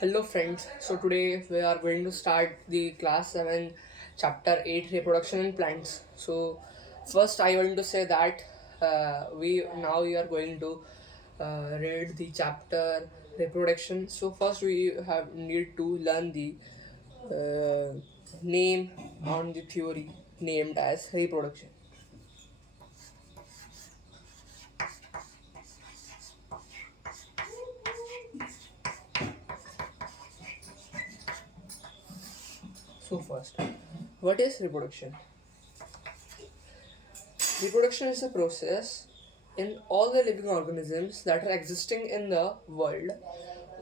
Hello friends, so today we are going to start the class 7 chapter 8 reproduction in plants. So first I want to say that we are going to read the chapter reproduction. So first we have need to learn the uh, name on the theory named as reproduction. So first, what is reproduction? Reproduction is a process in all the living organisms that are existing in the world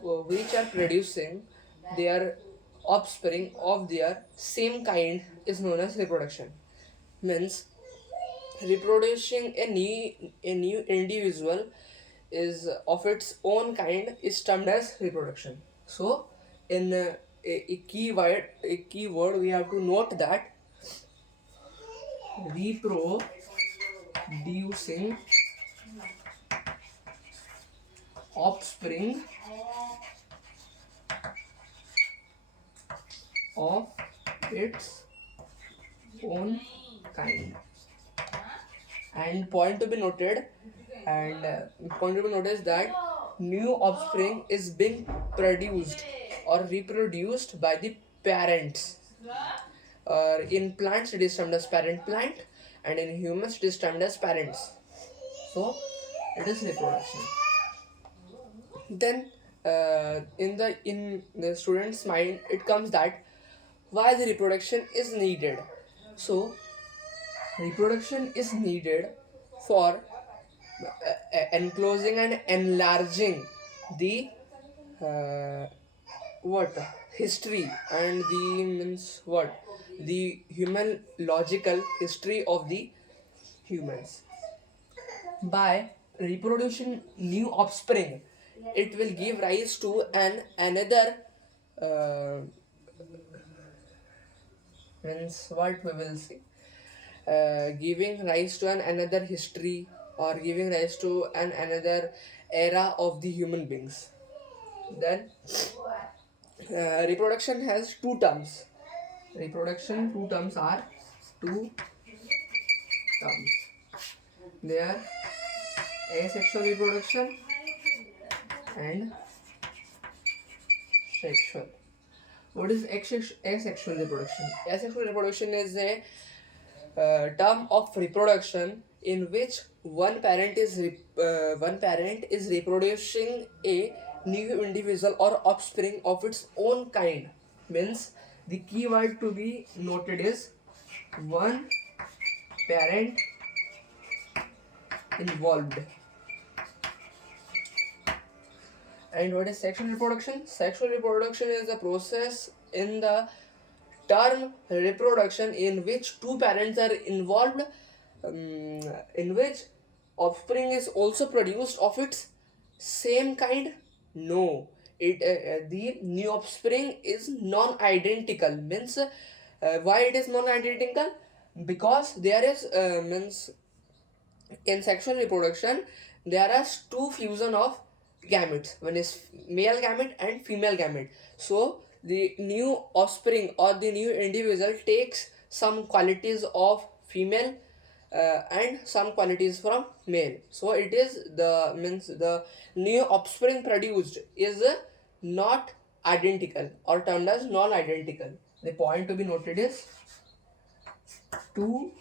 which are producing their offspring of their same kind is known as reproduction. Means reproducing a new individual is of its own kind is termed as reproduction. So in a keyword we have to note that reproducing offspring of its own kind. And point to be noted is that new offspring is being produced or reproduced by the parents. In plants it is termed as parent plant, and in humans it is termed as parents. So it is reproduction. Then in the student's mind it comes that why the reproduction is needed. So reproduction is needed for enclosing and enlarging the uh, what history and the means what the human logical history of the humans. By reproducing new offspring it will give rise to an another uh, means what we will see, giving rise to an another history or giving rise to an another era of the human beings. Then reproduction has two terms. Reproduction two terms are two terms. They are asexual reproduction and sexual. What is asexual reproduction? Asexual reproduction is a term of reproduction in which one parent is reproducing a new individual or offspring of its own kind. Means the key word to be noted is one parent involved. And what is sexual reproduction? Sexual reproduction is a process in the term reproduction in which two parents are involved, in which offspring is also produced of its same kind. No, the new offspring is non-identical. Means why it is non-identical? Because there is means in sexual reproduction there are two fusion of gametes. One is male gamete and female gamete. So the new offspring or the new individual takes some qualities of female and some qualities from male. So it is the means the new offspring produced is not identical or termed as non-identical. The point to be noted is two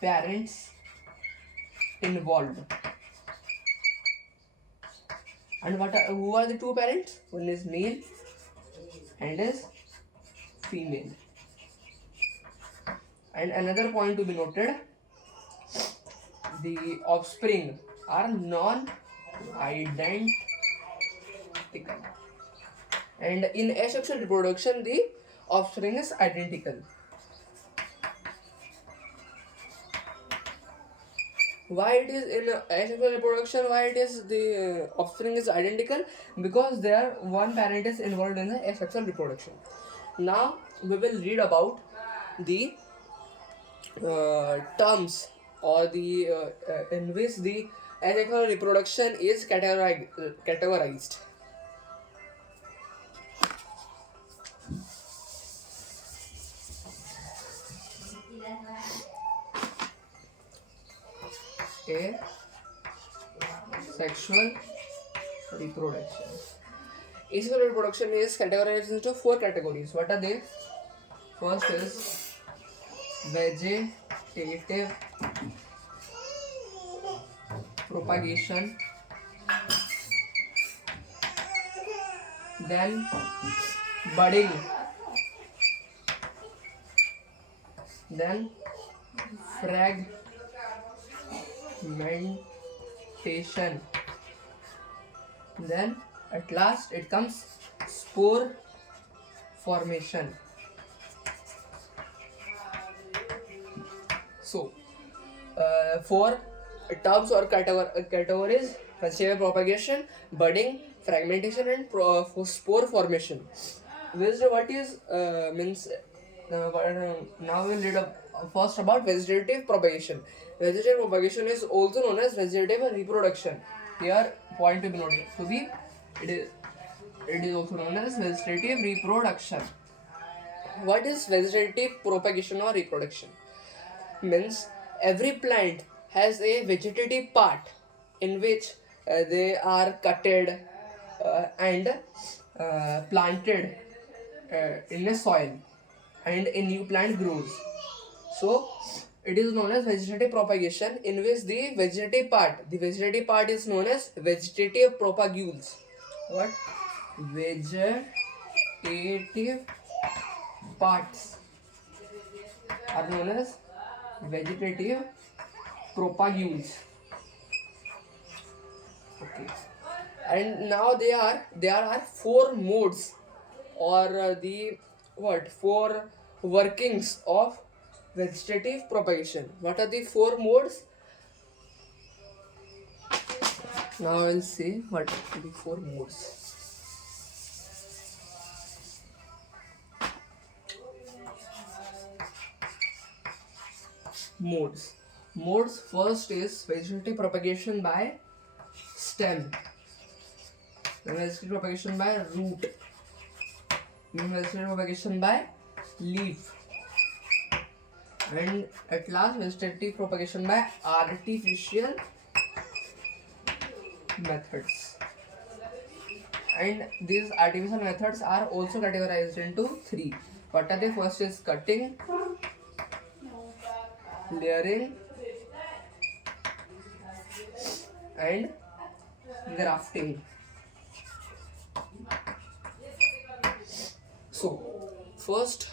parents involved. And who are the two parents? One is male and is female. And another point to be noted, the offspring are non-identical. And in asexual reproduction, the offspring is identical. Why it is in asexual reproduction, why it is the offspring is identical? Because there one parent is involved in the asexual reproduction. Now we will read about the terms or the in which the asexual reproduction is categorized. Asexual reproduction. Asexual reproduction is categorized into 4 categories. What are they? First is vegetative propagation, then budding, then fragmentation, then at last it comes spore formation. So, four terms or categories: vegetative propagation, budding, fragmentation, and spore formation. What is means? Now we'll read first about vegetative propagation. Vegetative propagation is also known as vegetative reproduction. Here, point to be noted. It is also known as vegetative reproduction. What is vegetative propagation or reproduction? Means every plant has a vegetative part in which they are cutted and planted in a soil, and a new plant grows. So it is known as vegetative propagation, in which the vegetative part is known as vegetative propagules. What? Vegetative parts are known as vegetative propagules. Okay. And now there are 4 modes, or the four workings of vegetative propagation. What are the 4 modes? Now I'll see what are the 4 modes. Modes first is vegetative propagation by stem, then vegetative propagation by root, then vegetative propagation by leaf, and at last vegetative propagation by artificial methods. And these artificial methods are also categorized into 3. What are they? First is cutting, layering, and grafting. So first,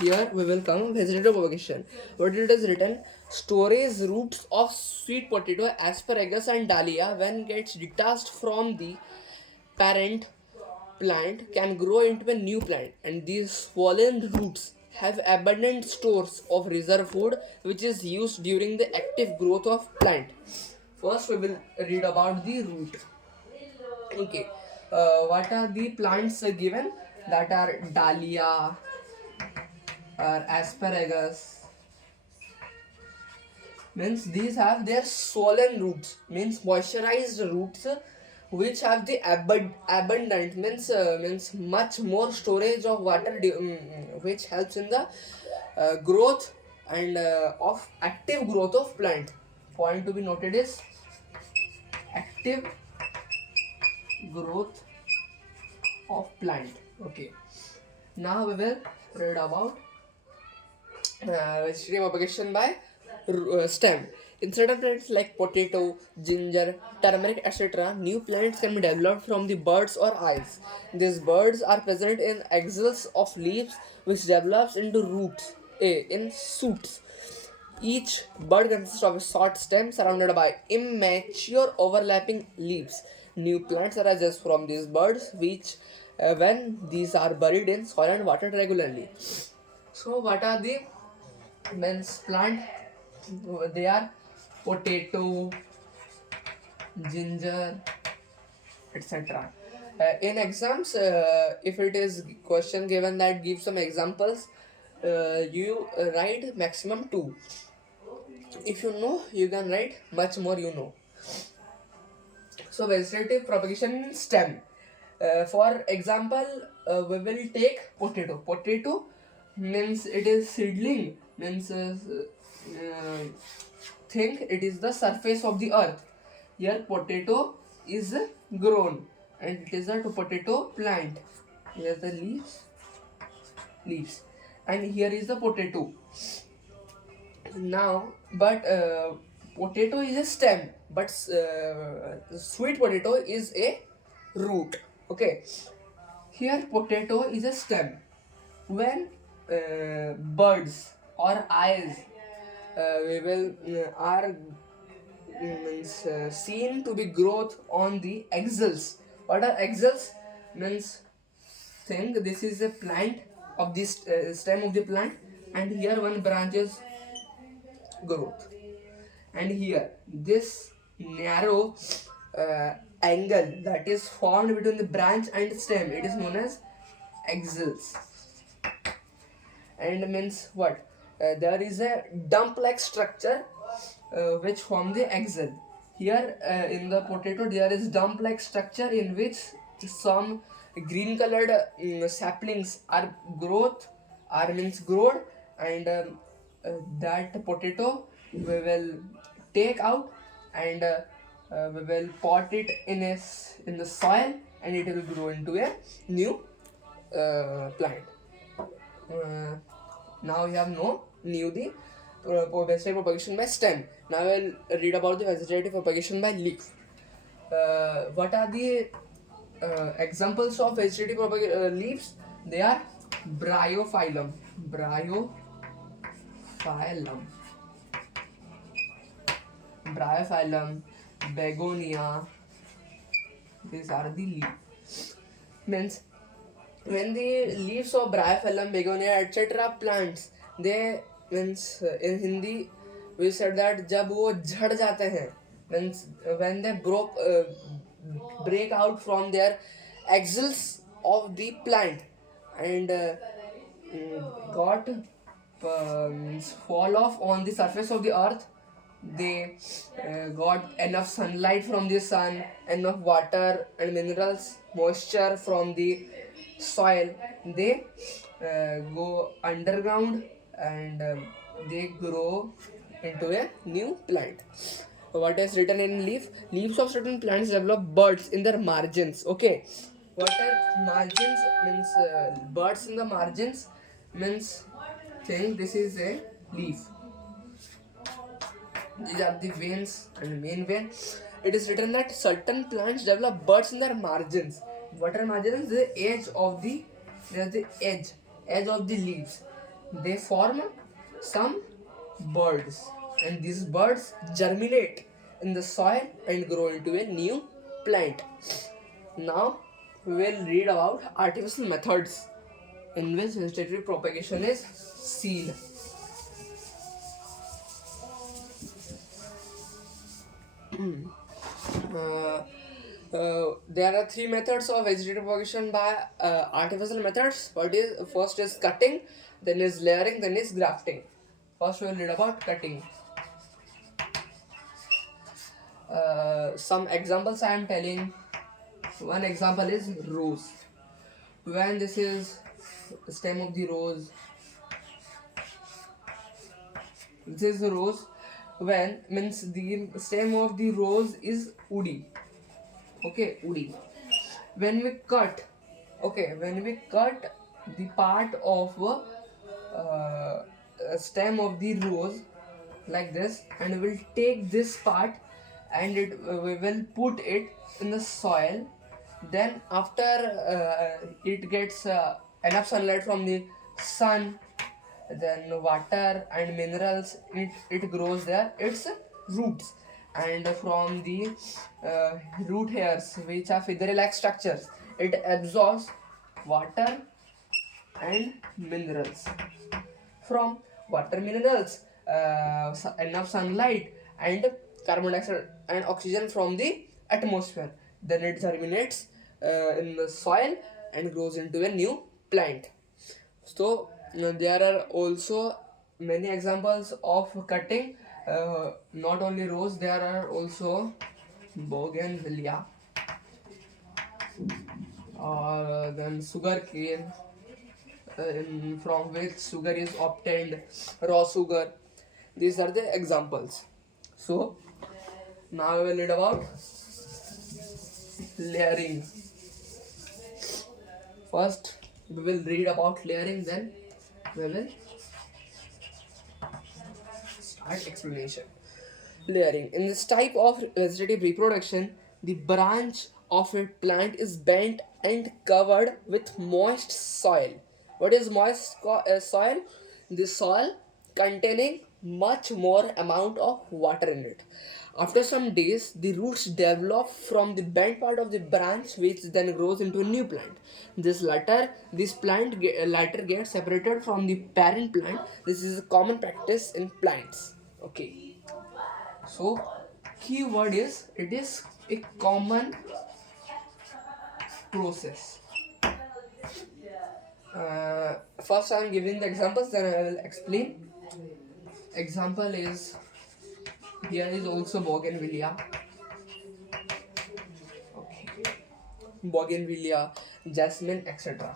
here we will come vegetative propagation. What it is written: storage roots of sweet potato, asparagus, and dahlia, when gets detached from the parent plant, can grow into a new plant, and these swollen roots have abundant stores of reserve food, which is used during the active growth of plant. First we will read about the root. Okay, what are the plants given? That are dahlia or asparagus. Means these have their swollen roots, means moisturized roots, which have the abundant, means much more storage of water, which helps in the growth and of active growth of plant. Point to be noted is active growth of plant. Okay, now we will read about vegetative propagation by stem. In certain plants like potato, ginger, turmeric, etc., new plants can be developed from the buds or eyes. These buds are present in axils of leaves, which develops into roots in shoots. Each bud consists of a short stem surrounded by immature overlapping leaves. New plants arise from these buds, which when these are buried in soil and watered regularly. So what are the means plant? They are potato, ginger, etc. In exams, if it is question given that give some examples, you write maximum 2. If you know, you can write much more you know. So vegetative propagation in stem. For example, we will take potato. Potato means it is seedling, means think it is the surface of the earth. Here potato is grown and it is a potato plant. Here the leaves, and here is the potato. Now, but potato is a stem, but sweet potato is a root. Okay, here potato is a stem. When birds or eyes we will are means seen to be growth on the axils. What are axils? Means think this is a plant of this stem of the plant, and here one branch is growth, and here this narrow angle that is formed between the branch and stem, it is known as axils. And means what, there is a dump like structure which form the axil. Here in the potato there is dump like structure in which some green colored saplings are grown, and that potato we will take out, and we will pot it in the soil, and it will grow into a new plant. Now we have knew the vegetative propagation by stem. Now I will read about the vegetative propagation by leaf. What are the examples of vegetative leaves? They are bryophyllum, begonia. These are the leaves. Means when the leaves of bryophyllum, begonia, etc. plants, they means in Hindi we said that जब वो झड़ जाते हैं, means when they break out from their axils of the plant, and got fall off on the surface of the earth. They got enough sunlight from the sun, enough water and minerals, moisture from the soil. They go underground, and they grow into a new plant. What is written in leaf? Leaves of certain plants develop buds in their margins. Okay, what are margins? Means buds in the margins, means think this is a leaf. These are the veins and main vein. It is written that certain plants develop buds in their margins. What are margins? The edge of the edge of the leaves. They form some buds, and these buds germinate in the soil and grow into a new plant. Now we will read about artificial methods in which vegetative propagation is seen. There are three methods of vegetative propagation by artificial methods. First is cutting, then is layering, then is grafting. First we will read about cutting. Some examples I am telling. One example is rose. When this is the stem of the rose, this is the rose. When means the stem of the rose is woody. Okay, woody. When we cut the part of stem of the rose like this, and we will take this part, and we will put it in the soil. Then after it gets enough sunlight from the sun, then water and minerals, it grows there, its roots, and from the root hairs, which are feathery like structures, it absorbs water and minerals. From water, minerals, enough sunlight, and carbon dioxide and oxygen from the atmosphere, then it germinates in the soil and grows into a new plant. So there are also many examples of cutting. Not only rose, there are also bougainvillea. or then sugar cane, from which sugar is obtained, raw sugar. These are the examples. So now we will read about layering. First we will read about layering, then we will start explanation. Layering. In this type of vegetative reproduction, the branch of a plant is bent and covered with moist soil. What is moist soil? The soil containing much more amount of water in it. After some days, the roots develop from the bent part of the branch, which then grows into a new plant. This plant later gets separated from the parent plant. This is a common practice in plants. Okay. So, keyword is it is a common process. First, I am giving the examples, then I will explain. Example is here is also bougainvillea. Okay, bougainvillea, jasmine, etc.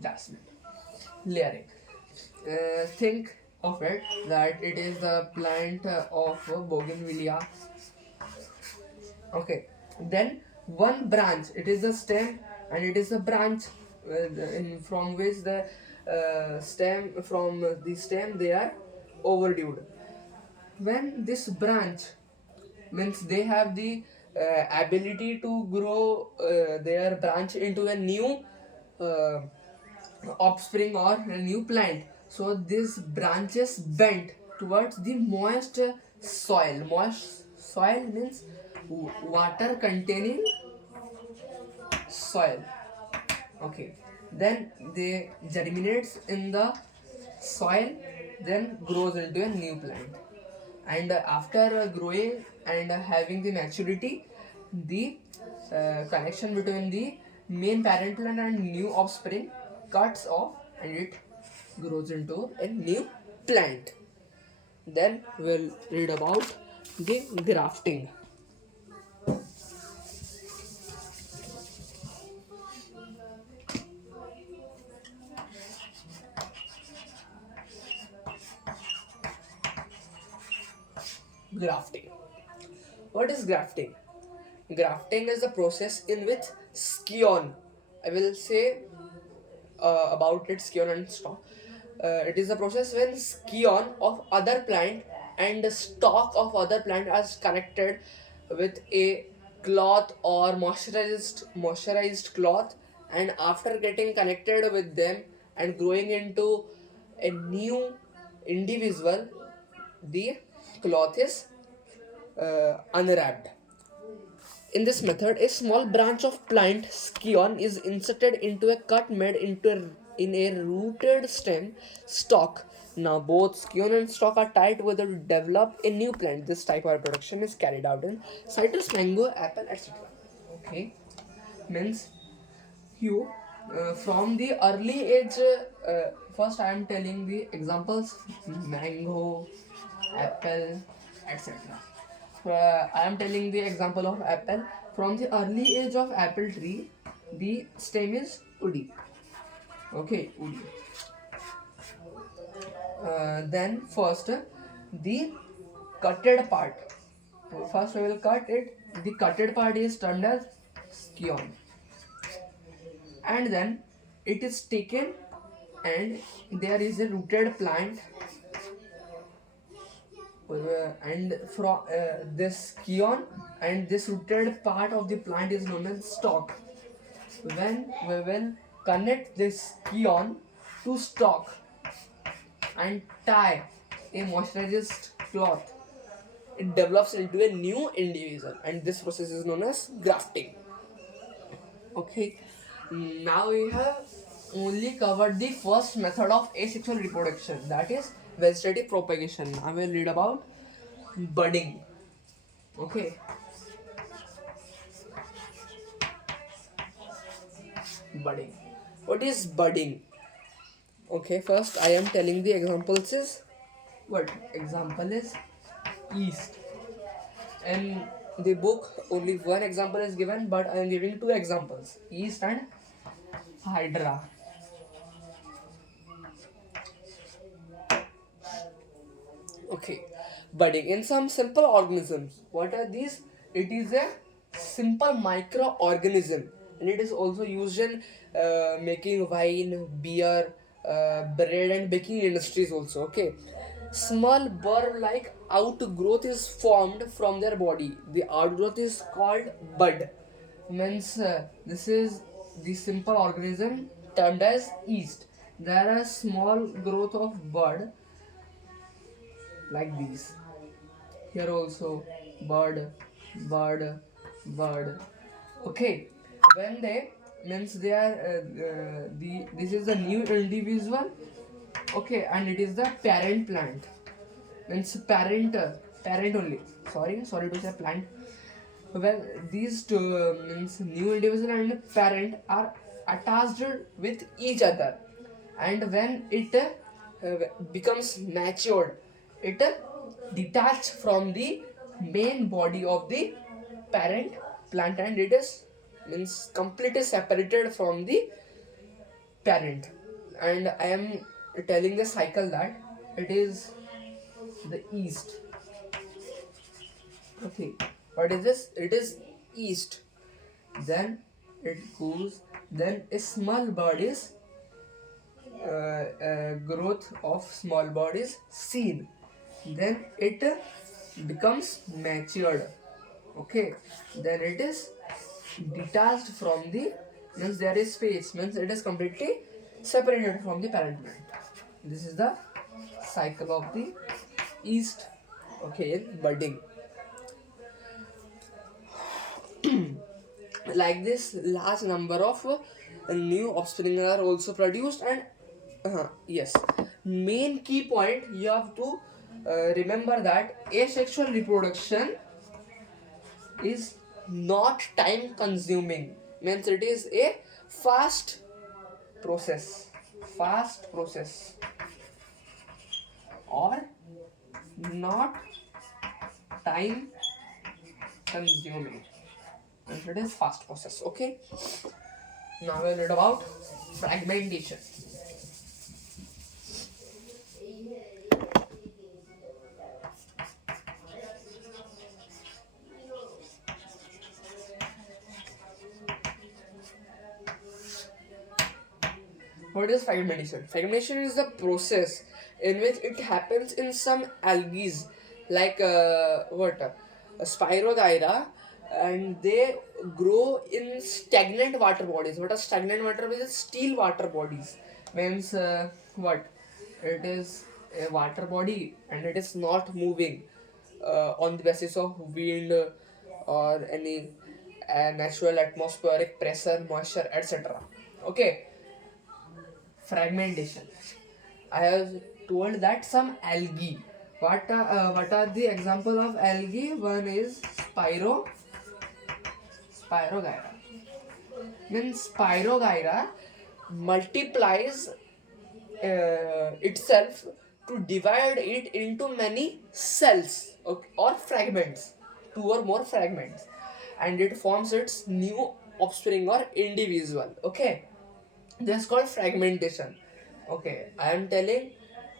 Jasmine. Layering. Think of it that it is the plant of bougainvillea. Okay, then one branch, it is the stem and it is a branch from which the stem they are overdue. When this branch means they have the ability to grow their branch into a new uh, offspring or a new plant, so this branches bent towards the moist soil. Moist soil means water containing soil. Okay, then they germinates in the soil, then grows into a new plant. And after growing and having the maturity, the connection between the main parent plant and new offspring cuts off and it grows into a new plant. Then we'll read about the grafting. Grafting. What is grafting? Grafting is a process in which scion, I will say about it, scion and stalk. It is a process when scion of other plant and the stalk of other plant are connected with a cloth or moisturized cloth, and after getting connected with them and growing into a new individual, the cloth is unwrapped. In this method, a small branch of plant scion is inserted into a cut made in a rooted stem stalk. Now both scion and stalk are tied together to develop a new plant. This type of reproduction is carried out in citrus, mango, apple, etc. Okay, means you from the early age. First, I am telling the examples: mango, apple, etc. I am telling the example of apple. From the early age of apple tree, the stem is woody. Okay, woody. Then first, the cutted part. First we will cut it. The cutted part is termed as scion, and then it is taken, and there is a rooted plant, and from this scion and this rooted part of the plant is known as stalk. When we will connect this scion to stalk and tie a moisturized cloth, it develops into a new individual, and this process is known as grafting. Okay, now we have only covered the first method of asexual reproduction, that is vegetative propagation. I will read about budding. Okay, budding. What is budding? Okay, first I am telling the examples is what example is yeast. In the book only one example is given, but I am giving two examples: yeast and hydra. Okay, budding in some simple organisms. What are these? It is a simple microorganism, and it is also used in making wine, beer, bread, and baking industries also. Okay, small burr-like outgrowth is formed from their body. The outgrowth is called bud. Means this is the simple organism termed as yeast. There are small growth of bud like these. Here also bird, bird, bird. Okay, when they means they are the this is the new individual. Okay, and it is the parent plant. Means parent only. Sorry to say plant. When these two means new individual and parent are attached with each other, and when it becomes matured, it detach from the main body of the parent plant, and it is means completely separated from the parent. And I am telling the cycle that it is the yeast. Okay, what is this? It is yeast. Then it goes. Then a small bud is growth of small bud is seen. Then it becomes matured. Okay. Then it is detached from the means there is space means it is completely separated from the parent plant. This is the cycle of the yeast. Okay, in budding. Like this, large number of new offspring are also produced, and yes, main key point you have to remember that asexual reproduction is not time consuming. Means it is a fast process, fast process, or not time consuming. And it is fast process. Okay, now we'll read about fragmentation. What is fragmentation? Fragmentation is the process in which it happens in some algae, like Spirogyra, and they grow in stagnant water bodies. What are stagnant water bodies? Still water bodies. Means what? It is a water body and it is not moving on the basis of wind or any natural atmospheric pressure, moisture, etc. Okay, fragmentation. I have told that some algae. What are the example of algae? One is Spirogyra. When Spirogyra multiplies itself to divide it into many cells, okay, or fragments, two or more fragments, and it forms its new offspring or individual. Okay, this is called fragmentation. Okay, I am telling,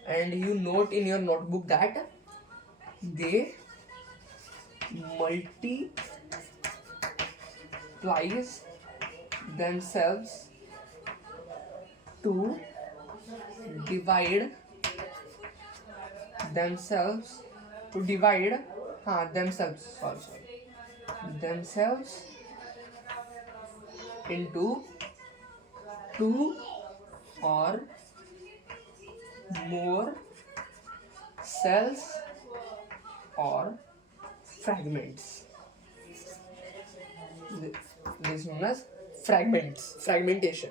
and you note in your notebook that they multiplies themselves to divide themselves to divide themselves into two or more cells or fragments. This is known as fragmentation.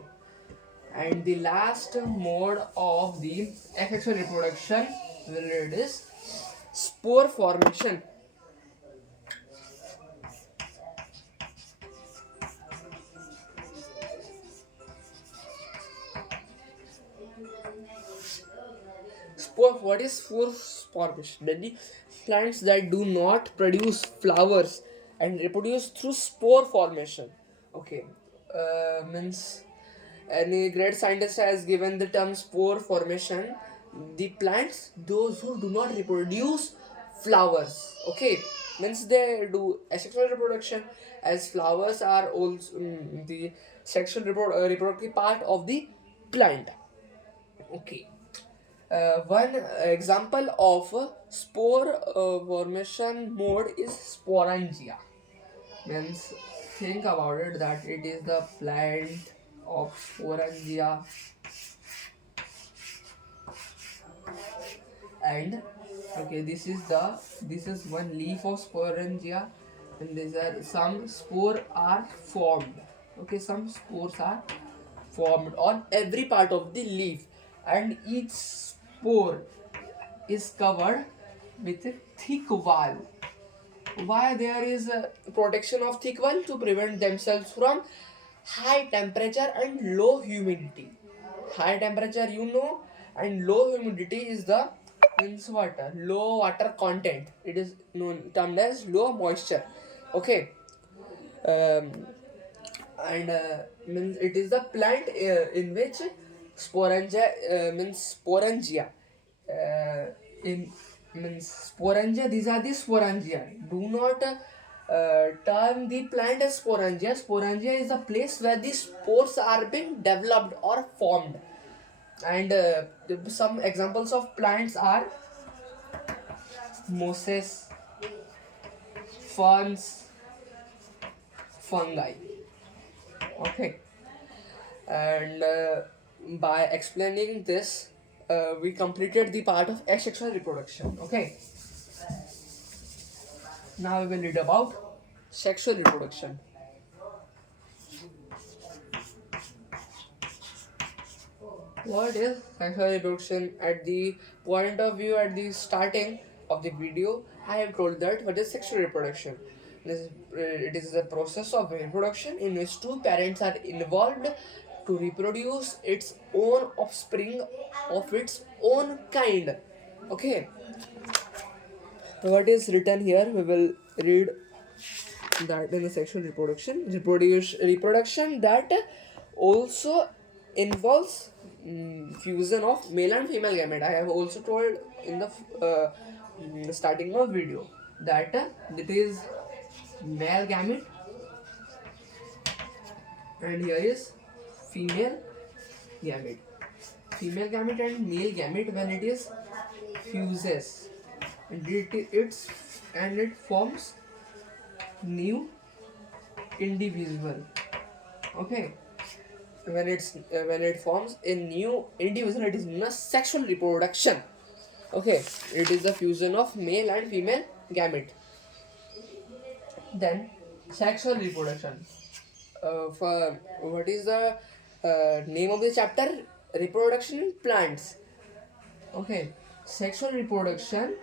And the last mode of the asexual reproduction is spore formation. Spore, what is spore formation? Many plants that do not produce flowers and reproduce through spore formation. Okay, means any great scientist has given the term spore formation. The plants, those who do not reproduce flowers, okay, means they do asexual reproduction, as flowers are also the sexual reproductive part of the plant. Okay, one example of spore formation mode is sporangia. Means think about it that it is the plant of sporangia, and okay, this is one leaf of sporangia, and these are some spore are formed. Okay, some spores are formed on every part of the leaf, and each spore is covered with a thick wall. Why there is a protection of thick wall? To prevent themselves from high temperature and low humidity. High temperature, you know, and low humidity is the means water, low water content. It is known termed as low moisture. Okay, um, and means it is the plant in which sporangia means sporangia in means sporangia. These are the sporangia. Do not term the plant as sporangia. Sporangia is the place where the spores are being developed or formed. And some examples of plants are mosses, ferns, fungi. Okay, and by explaining this, we completed the part of asexual reproduction. Okay, now we will read about sexual reproduction. What is sexual reproduction? At the point of view, at the starting of the video, I have told that what is sexual reproduction. It is a process of reproduction in which two parents are involved to reproduce its own offspring of its own kind. Okay, what is written here? We will read that in the sexual reproduction that also involves fusion of male and female gamete. I have also told in the starting of video that it is male gamete, and here is female gamete. Female gamete and male gamete, when it is fuses, and it forms new individual. Okay, when it forms a new individual, it is known as sexual reproduction. Okay, it is the fusion of male and female gamete. Then sexual reproduction. For what is the name of the chapter? Reproduction in plants. Okay, sexual reproduction.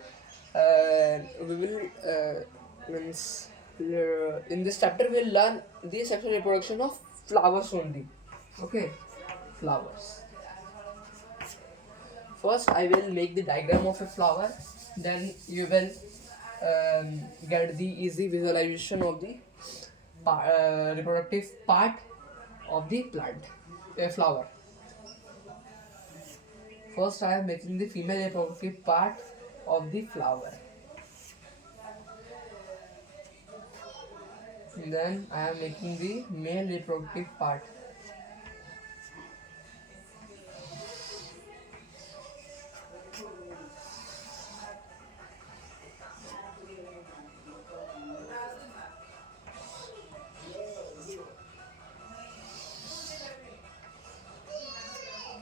We will means in this chapter we'll learn the sexual reproduction of flowers only. Okay, flowers. First, I will make the diagram of a flower. Then you will get the easy visualization of the reproductive part of the plant, a flower. First, I am making the female reproductive part of the flower. Then I am making the male reproductive part.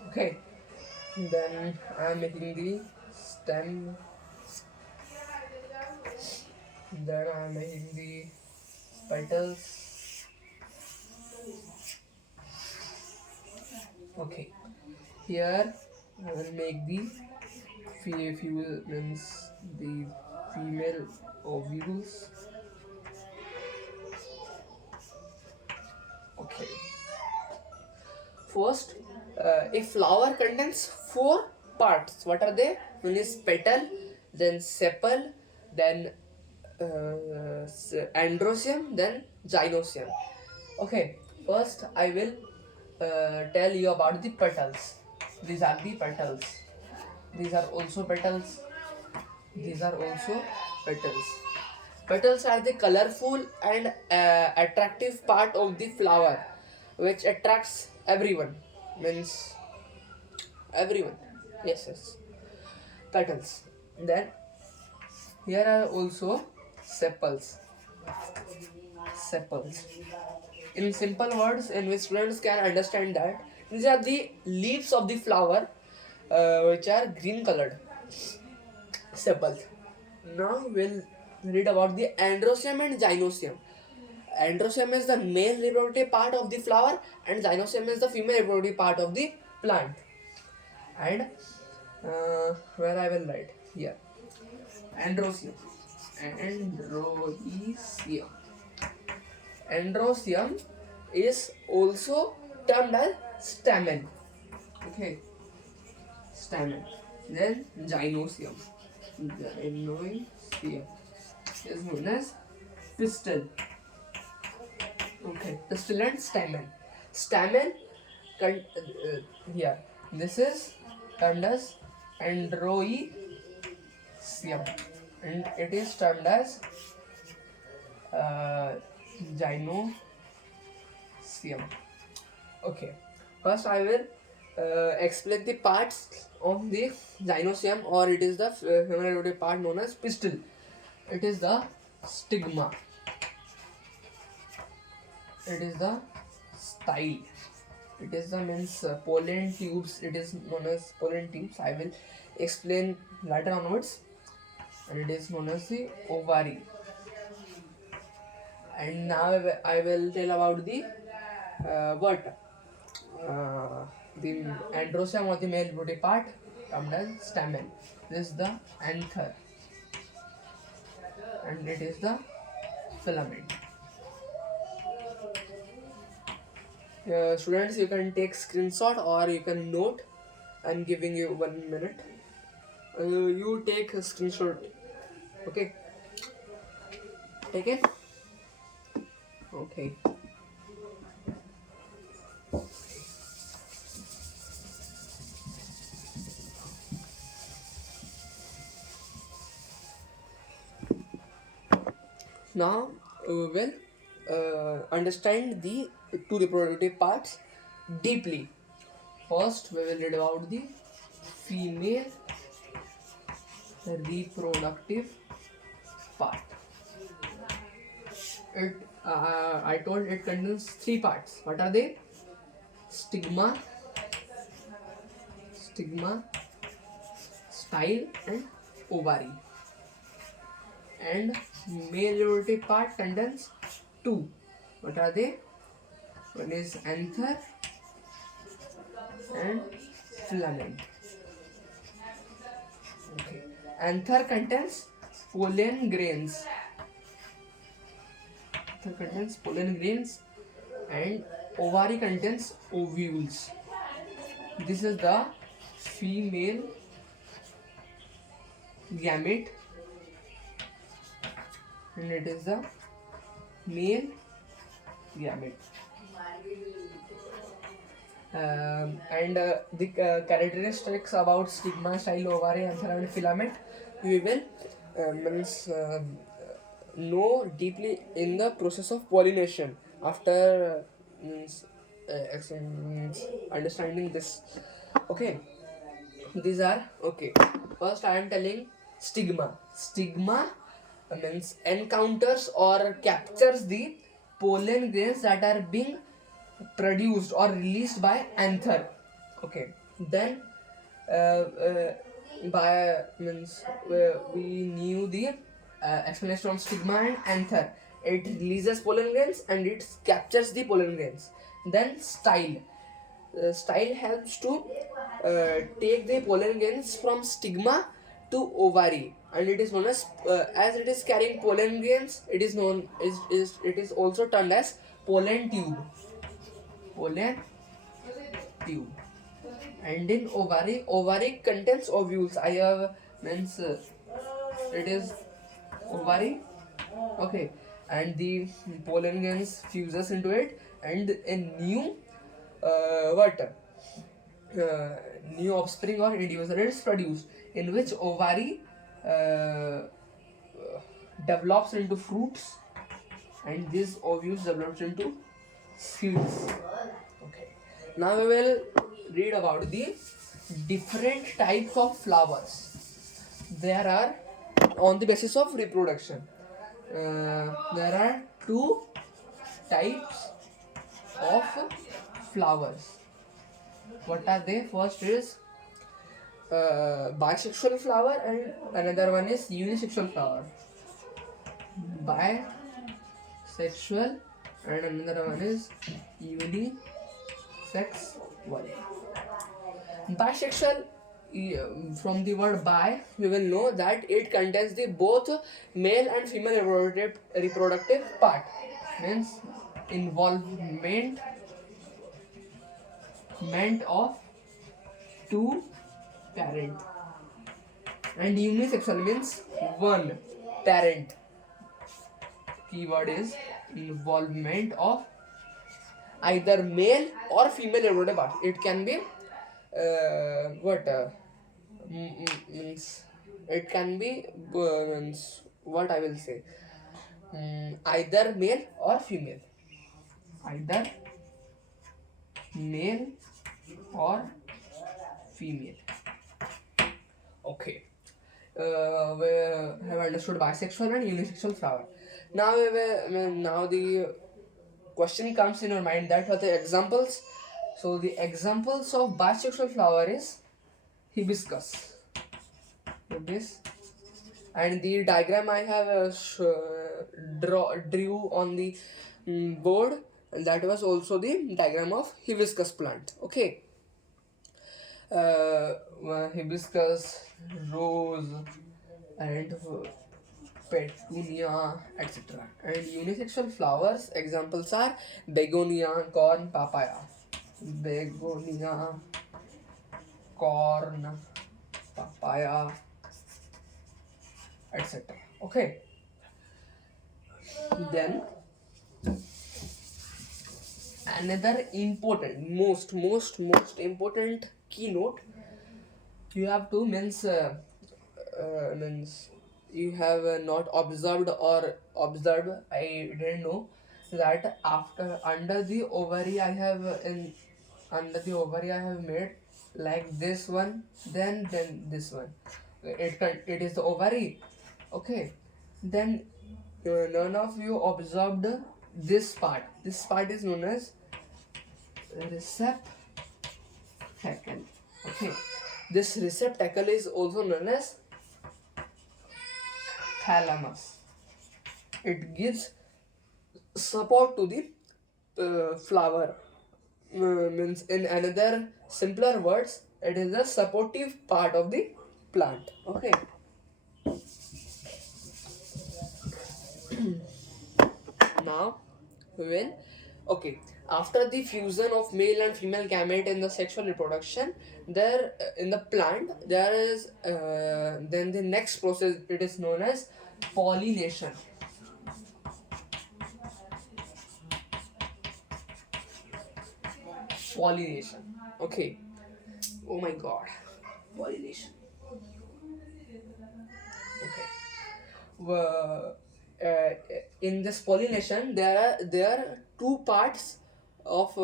Okay. Then I am making the stem. Then I am making the petals. Okay. Here I will make the means the female ovules. Okay. First, a flower contains four parts. What are they? One is petal, then sepal, then androcium, then gynocium. Okay, first I will tell you about the petals. These are the petals. These are also petals. These are also petals. Petals are the colorful and attractive part of the flower, which attracts everyone. Means everyone. Yes, yes. Petals. Then here are also sepals. Sepals. In simple words, in which students can understand that these are the leaves of the flower, which are green colored. Sepals. Now we'll read about the androcium and gynocium. Androcium is the male reproductive part of the flower, and gynocium is the female reproductive part of the plant. And where I will write here, androcium. Androcium. Androcium is also termed as stamen. Okay, stamen. Then gynocium. Gynocium is known as pistil. Okay, pistil and stamen. Stamen, here, this is termed as androecium, and it is termed as gynocium. Okay, first I will explain the parts of the gynocium, or it is the female reproductive part known as pistil. It is the stigma. It is the style. It is the means pollen tubes. It is known as pollen tubes. I will explain later onwards. And it is known as the ovary. And now I will tell about the the androcium or the male reproductive part termed as stamen. This is the anther, and it is the filament. Students, you can take screenshot or you can note. I'm giving you 1 minute. You take a screenshot. Okay. Take it. Okay. Now we will understand the two reproductive parts deeply. First, we will read about the female reproductive part. I told it contains 3 parts. What are they? Stigma, style, and ovary. And male reproductive part contains 2. What are they? One is anther and filament. Okay. Anther contains pollen grains. And ovary contains ovules. This is the female gamete, and it is the male gamete. And the characteristics about stigma, style, ovary, anther, and filament we will know deeply in the process of pollination after understanding this. Okay, these are okay. First, I am telling stigma. Stigma means encounters or captures the pollen grains that are being produced or released by anther. Okay, then by means we knew the explanation of stigma and anther. It releases pollen grains and it captures the pollen grains. Then style. Style helps to take the pollen grains from stigma to ovary, and it is known as it is carrying pollen grains. It is known it is also termed as pollen tube. And in ovary contains ovules. I have means it is ovary Okay, and the pollen grains fuses into it, and a new what new offspring or inducer is produced, in which ovary develops into fruits, and these ovules develops into seeds. Okay, now we will read about the different types of flowers. There are, on the basis of reproduction, there are two types of flowers. What are they? First is bisexual flower, and another one is unisexual flower. Bisexual, and another one is unisexual. Bisexual, from the word bi, we will know that it contains the both male and female reproductive part. Means involvement of two parent. And unisexual means one parent. Keyword is involvement of either male or female reproductive part. It can be means it can be means what I will say, either male or female, either male or female. Okay, we have understood bisexual and unisexual flower. Now now the question comes in your mind, that are the examples. So the examples of bisexual flower is hibiscus. And the diagram I have drew on the board, and that was also the diagram of hibiscus plant. Okay, hibiscus, rose, and petunia, etc. And unisexual flowers examples are begonia, corn, papaya. Begonia, corn, papaya, etc. Okay, then another important, most important keynote you have to means you have not observed or observed, I didn't know, that after under the ovary I have made like this one, then this one. It is the ovary. Okay, then none of you observed this part. This part is known as receptacle. Okay, this receptacle is also known as thalamus. It gives support to the flower. Means in another simpler words, it is the supportive part of the plant. Okay. Now after the fusion of male and female gamete in the sexual reproduction, there in the plant there is then the next process, it is known as pollination. Okay, oh my god, pollination. Okay, in this pollination there are two parts of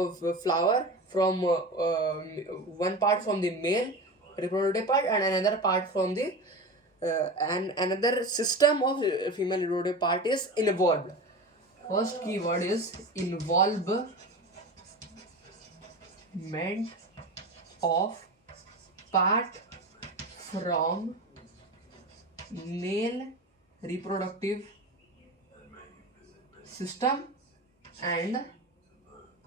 flower, from one part from the male reproductive part and another part from the and another system of female reproductive part is involved. First keyword is involvement of part from male reproductive system and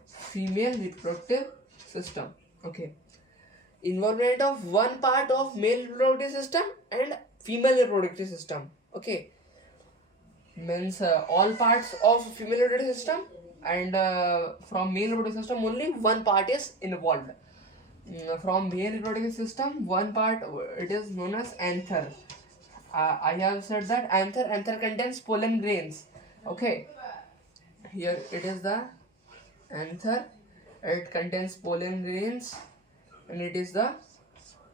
female reproductive system. Okay, involvement of one part of male reproductive system and female reproductive system. Okay, means all parts of female reproductive system, and from male reproductive system only one part is involved. From male reproductive system, one part, it is known as anther. I have said that anther contains pollen grains. Okay, here it is the anther. It contains pollen grains, and it is the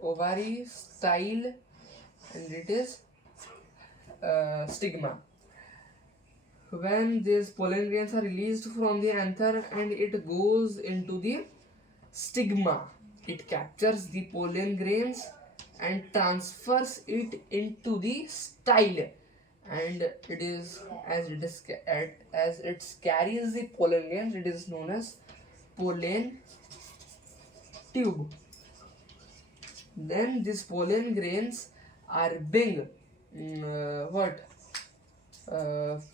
ovary style, and it is stigma. When these pollen grains are released from the anther and it goes into the stigma, it captures the pollen grains and transfers it into the style, and it is as it carries the pollen grains, it is known as pollen tube. Then these pollen grains are being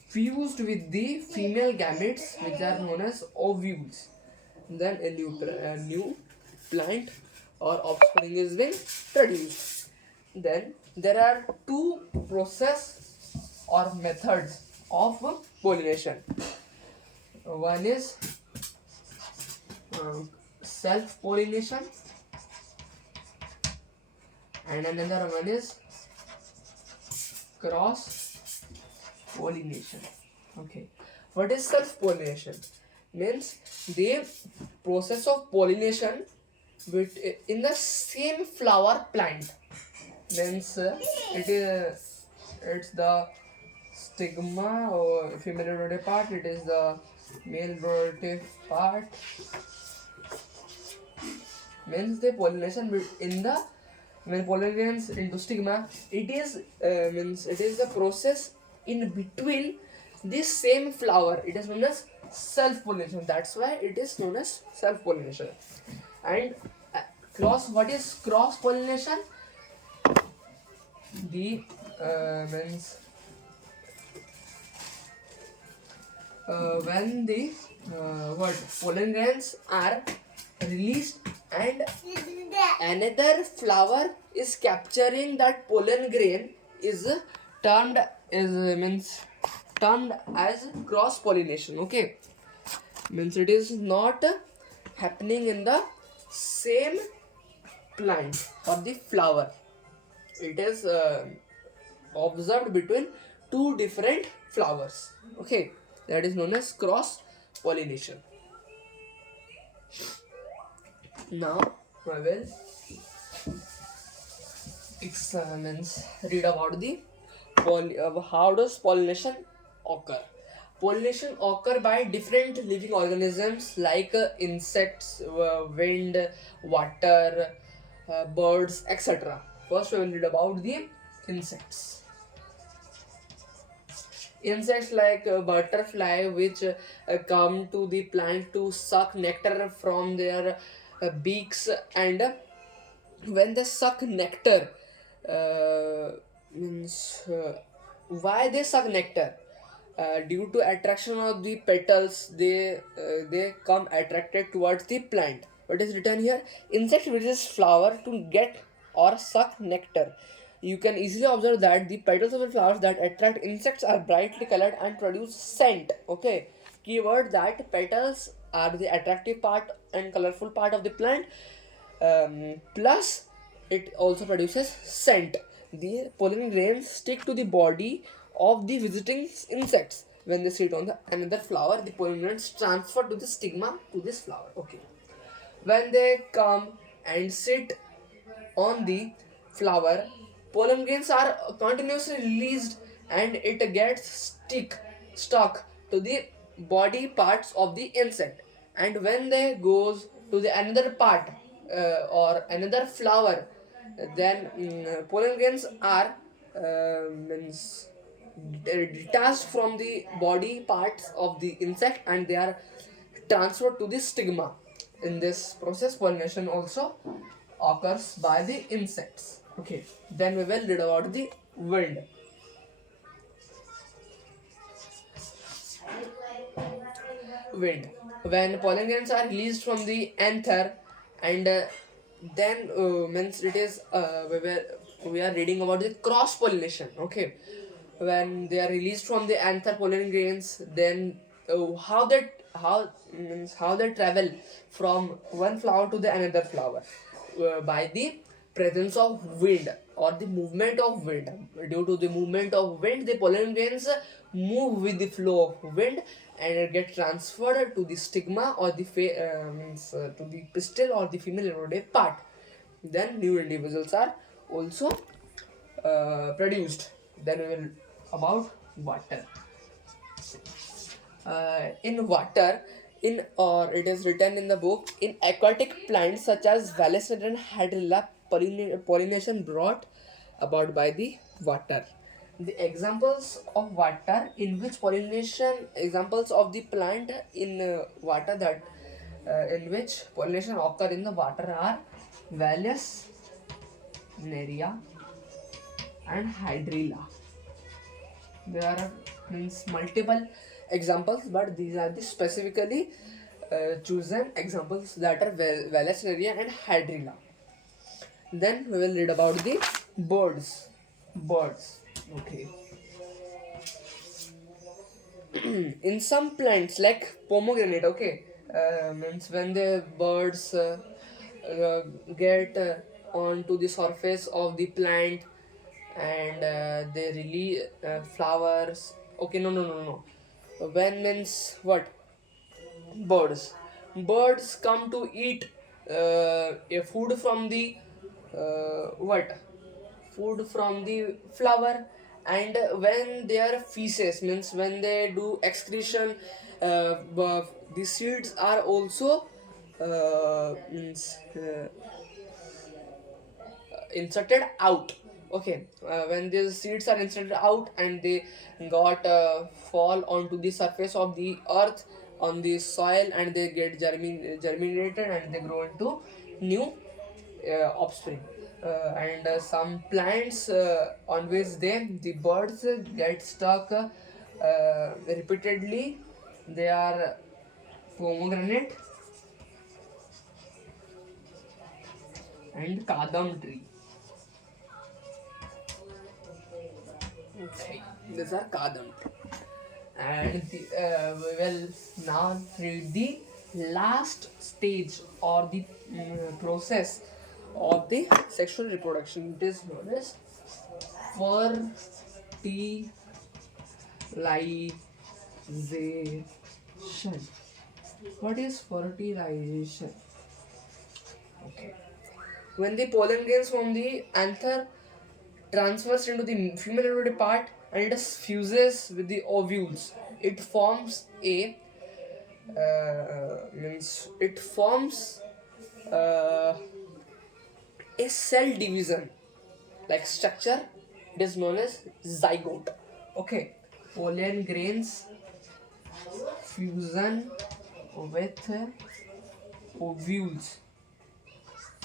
fused with the female gametes, which are known as ovules. Then a new plant or offspring is being produced. Then there are two process or methods of pollination. One is self-pollination, and another one is cross-pollination. Okay, what is self-pollination? Means the process of pollination with in the same flower plant. Means it's the stigma or female reproductive part. It is the male reproductive part. Means the pollination in the when pollen grains into stigma, it is means it is the process in between this same flower. It is known as self-pollination. That's why it is known as self-pollination. And what is cross-pollination? The means when the pollen grains are released and another flower is capturing that pollen grain is termed as cross pollination. Okay, means it is not happening in the same plant or the flower. It is observed between two different flowers. Okay, that is known as cross pollination. Now I will read about the how does pollination occur. Pollination occur by different living organisms like insects, wind, water, birds, etc. First we will read about the insects. Insects like butterfly, which come to the plant to suck nectar from their beaks, and when they suck nectar, means why they suck nectar? Due to attraction of the petals, they come attracted towards the plant. What is written here? Insect visits flower to get or suck nectar. You can easily observe that the petals of the flowers that attract insects are brightly colored and produce scent. Okay, keyword that petals are the attractive part and colorful part of the plant. Plus it also produces scent. The pollen grains stick to the body of the visiting insects. When they sit on another flower, the pollen grains transfer to the stigma to this flower. Okay, when they come and sit on the flower, pollen grains are continuously released and it gets stuck to the body parts of the insect. And when they goes to the another part or another flower, then pollen grains are detached from the body parts of the insect and they are transferred to the stigma. In this process, pollination also occurs by the insects. Okay, then we will read about the wind. Wind. When pollen grains are released from the anther, and then means it is we are reading about the cross pollination. Okay, when they are released from the anther pollen grains, then how they travel from one flower to the another flower by the presence of wind or the movement of wind. Due to the movement of wind, the pollen grains move with the flow of wind and it gets transferred to the stigma or the to the pistil or the female reproductive part. Then new individuals are also produced. Then we will about water. In water, in or it is written in the book, in aquatic plants such as Valescent and Hydrilla, pollination brought about by the water. The examples of water in which pollination, examples of the plant in water that in which pollination occur in the water are Valles, Neria, and Hydrilla. There are means multiple examples, but these are the specifically chosen examples that are Valesneria and Hydrilla. Then we will read about the birds. Birds. Okay. In some plants like pomegranate, okay, means when the birds get onto the surface of the plant and they release flowers. Okay, no. When means what? Birds. Birds come to eat a food from the what? Food from the flower, and when their feces means when they do excretion, the seeds are also means inserted out. Okay, when these seeds are inserted out and they got fall onto the surface of the earth on the soil and they get germinated and they grow into new offspring. And some plants on which the birds get stuck repeatedly, they are pomegranate and kadam tree. Okay, these are kadam. And we will now read the last stage or the process of the sexual reproduction. It is known as fertilization. What is fertilization? Okay. When the pollen grains from the anther transfers into the female reproductive part and it fuses with the ovules, it forms uh, a cell division like structure. It is known as zygote. Okay, pollen grains fusion with ovules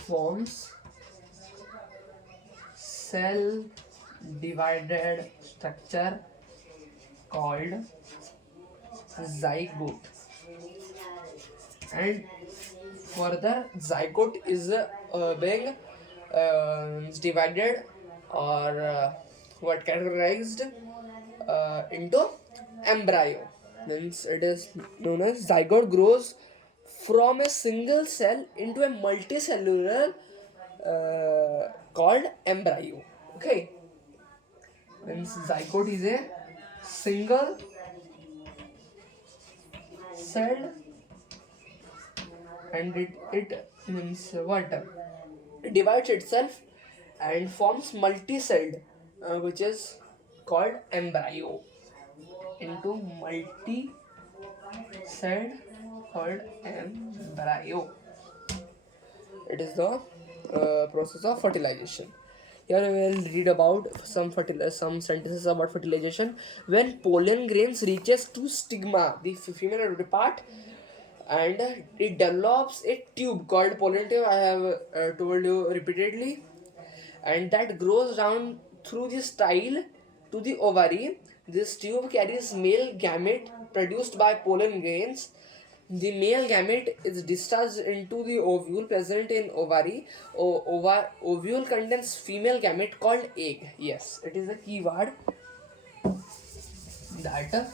forms cell divided structure called zygote. And further, zygote is being divided or what categorized into embryo. Means it is known as zygote grows from a single cell into a multicellular called embryo. Okay, means zygote is a single cell and it means what? It divides itself and forms multi-celled, which is called embryo, into multi-celled called embryo. It is the process of fertilization. Here we will read about some sentences about fertilization. When pollen grains reaches to stigma, the female reproductive part, and it develops a tube called pollinator. I have told you repeatedly, and that grows down through the style to the ovary. This tube carries male gamete produced by pollen grains. The male gamete is discharged into the ovule present in ovary. Ovule contains female gamete called egg. Yes, it is a key word, that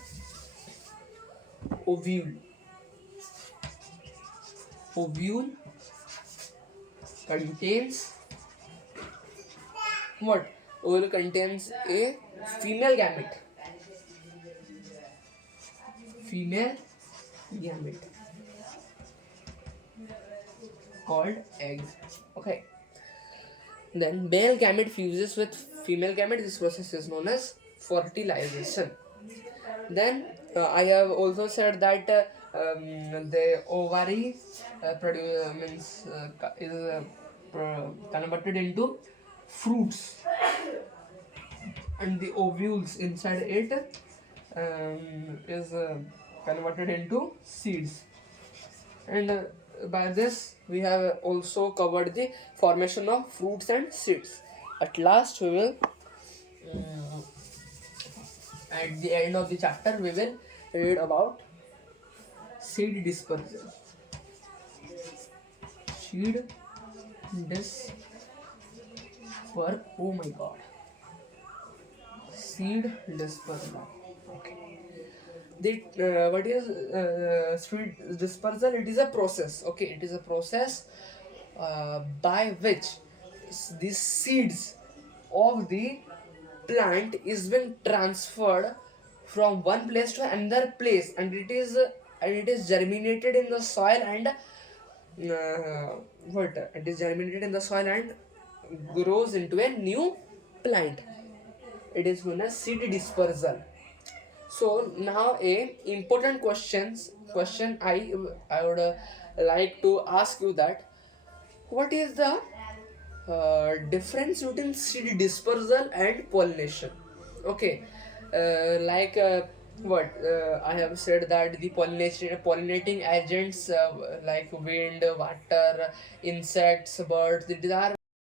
ovule. Ovule contains what ovule contains a female gamete. Female gamete called egg. Okay. Then male gamete fuses with female gamete. This process is known as fertilization. Then I have also said that the ovary is converted into fruits, and the ovules inside it is converted into seeds. And by this we have also covered the formation of fruits and seeds. At last we will at the end of the chapter we will read about seed dispersal. Seed dispersal. Oh my god. Seed dispersal. Okay. What is seed dispersal? It is a process. Okay, it is a process by which these seeds of the plant is being transferred from one place to another place, and it is germinated in the soil, and it is germinated in the soil and grows into a new plant. It is known as seed dispersal. So now a important question I would like to ask you that what is the difference between seed dispersal and pollination? Okay, I have said that the pollinating agents like wind, water, insects, birds, these are